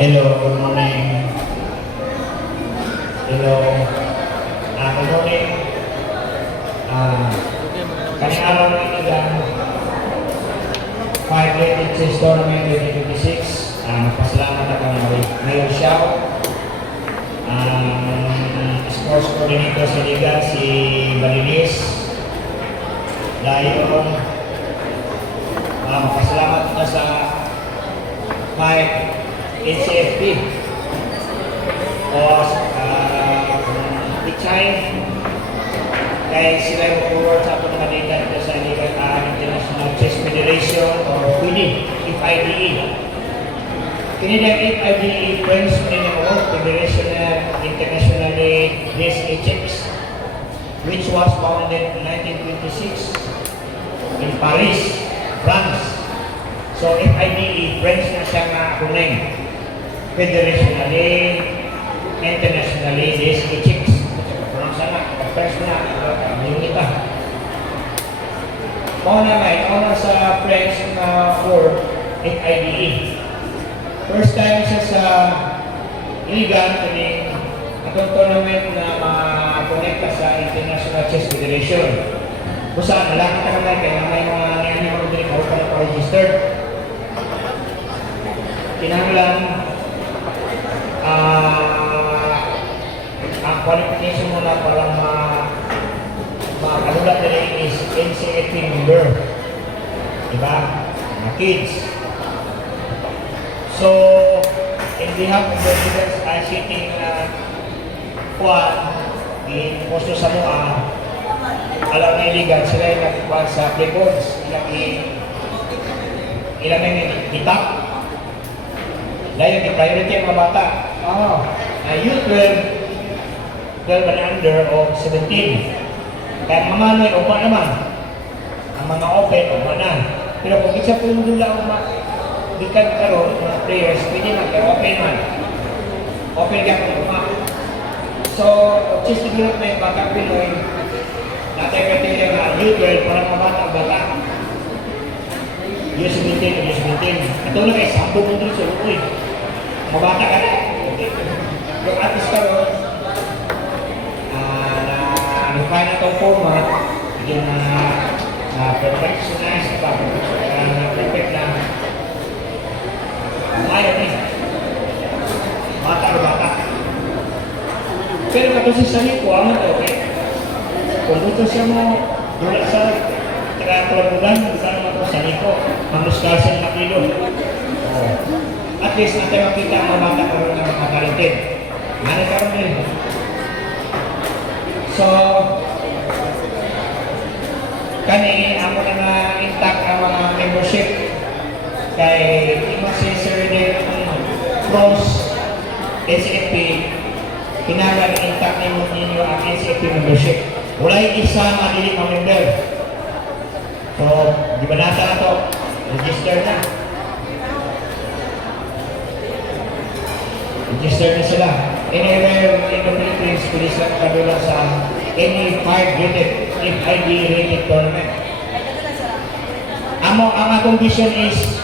Hello, good morning. Hello. Good morning. Kanyang araw na inigang 5-rated chess tournament 2026. Magpasalamat ako ng Mayor Xiao. Sports coordinator sa Liga, si Balinis. Layon. Magpasalamat ako sa 5 NCFP o Ichay kaya sila yung forward sa itong kanina dito sa International Chess Federation o FIDE. Kinilang FIDE French Federation Internationally DSA Chess, which was founded in 1926 in Paris, France. So FIDE French na siya nga kuneng federationally, internationally, DSA Chicks. Parang sana, French na, yung iba. Una sa French na word, FIDE. First time siya sa Iligan, kaning atong tournament na makonekta sa International Chess Federation. Kung saan, nalakit na kami, kaya may mga nangyayari mga din ako pala pa-registered. Kinahanglan ang qualification mo na para makalulat na rin is NCFP member, diba? Mga kids. So in behalf of the leaders sitting kuwan in posto sa mga alam na iligan, sila yung nagkuhan sa playboards, ilang yung itap. Dahil yung priority ang mga bata. Youth 12 and under o 17. Kaya mga manoy, upa naman. Ang mga open, upa na. Pero kung isa po yung dula bikan karon mga players, pwede mag-open man. Open ka kung upa. So, chess development, bata Pinoy, natin criteria na youth 12 para mga bata. Youth 17 o youth 17. Ito na kayo, sambong mo dito sa uwi. Mabata ka na. Yung artist ka ron, na-refine na itong format, yung perfectionized pa, perfect na. Ayaw din. Bata. Pero kapag si Sani ko, aman ito, okay? Kung ito siya mo, dula sa kalabugan, bisa naman ito Sani ko, mamuskasin na kilo. At least natin makita ang mga bata karoon ng mga talented. Ano karoon din? So, kani ako na intact ang mga membership kay Ima si Sir Dave Cross NCFP, kinahanglan intact ninyo ang NCFP membership. Wala yung isa ang adili mga member. So, di ba nasa na ito? Register na. Register na sila. Anywhere in the Philippines, pwede sila kabila sa any 5-rated, FIDE-rated tournament. Ang akong vision is,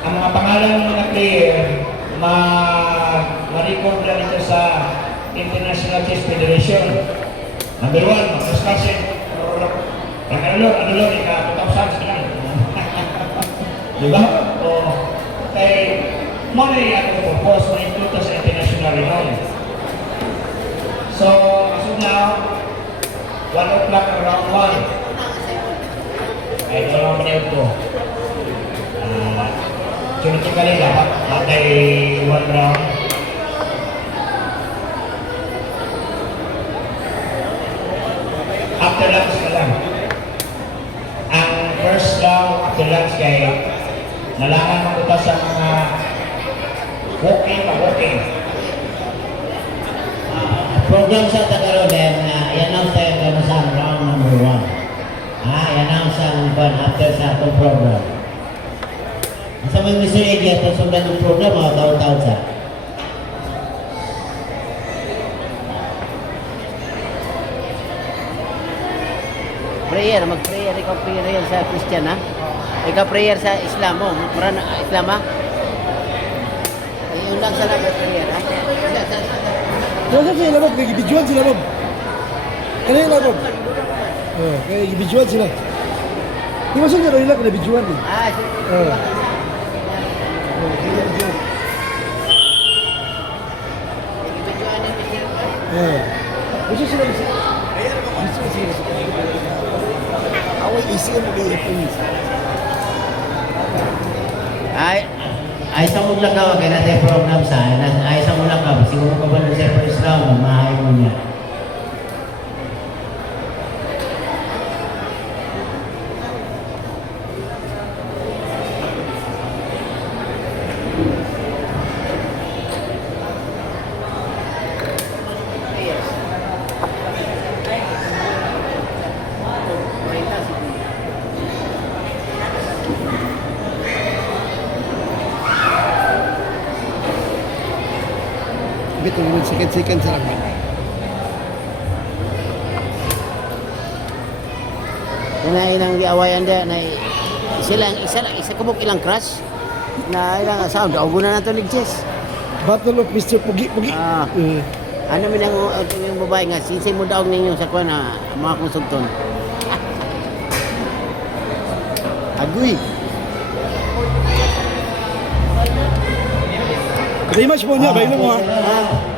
ang mga pangalan ng mga player, ma-record lang ito sa International Chess Federation. Number 1, mag-discussion. Ano lang, ika-2,000 sila. Diba? O, kay muna yung atong purpose na include sa international renown. So, as of now, 1 o'clock around 1. Ay, ito lang maniyod ko. Sunod ka rin dapat matay 1 round. After lunch ka lang. Ang first round after lunch kay nalangan mabuta sa mga walking. Program sa Tagaroden, i-announce tayo kung saan round number 1. I-announce ang after sa itong program. Sa mga Mr. Eddie, itong sundan ng program, mga taon-taon sa. Prayer, mag-prayer, ikaw prayer sa Christian, ha? Ikaw prayer sa Islam, Islam, ha? Sundang sa lagot kaniya. Doon sila Bob, kaya gibidyoan sila Bob. Ano yung Bob? Oh, kaya gibidyoan sila. Di ba sila nila kaya bidyoan eh? Ah, Oh. Oh. Gusto sila gusto. Gusto sila. Away isi mo kaya please. Ay sa mong lakaw, kaya natin program sa ay sa mong lakaw, siguro ka ba sa first round, mahay mo niya. Betul, second sa lang. Una ilang giawayan dia na isa kubok ilang crush na ilang sound ubo na nato ni Jess. Battle of Mr. Pugi Pugi. Ah. Ano man yung babae nga sinsay mo daog ninyo sa kuan na mga konsumton. Agoy. Rematch mo niya, bailo mo ha. Ah.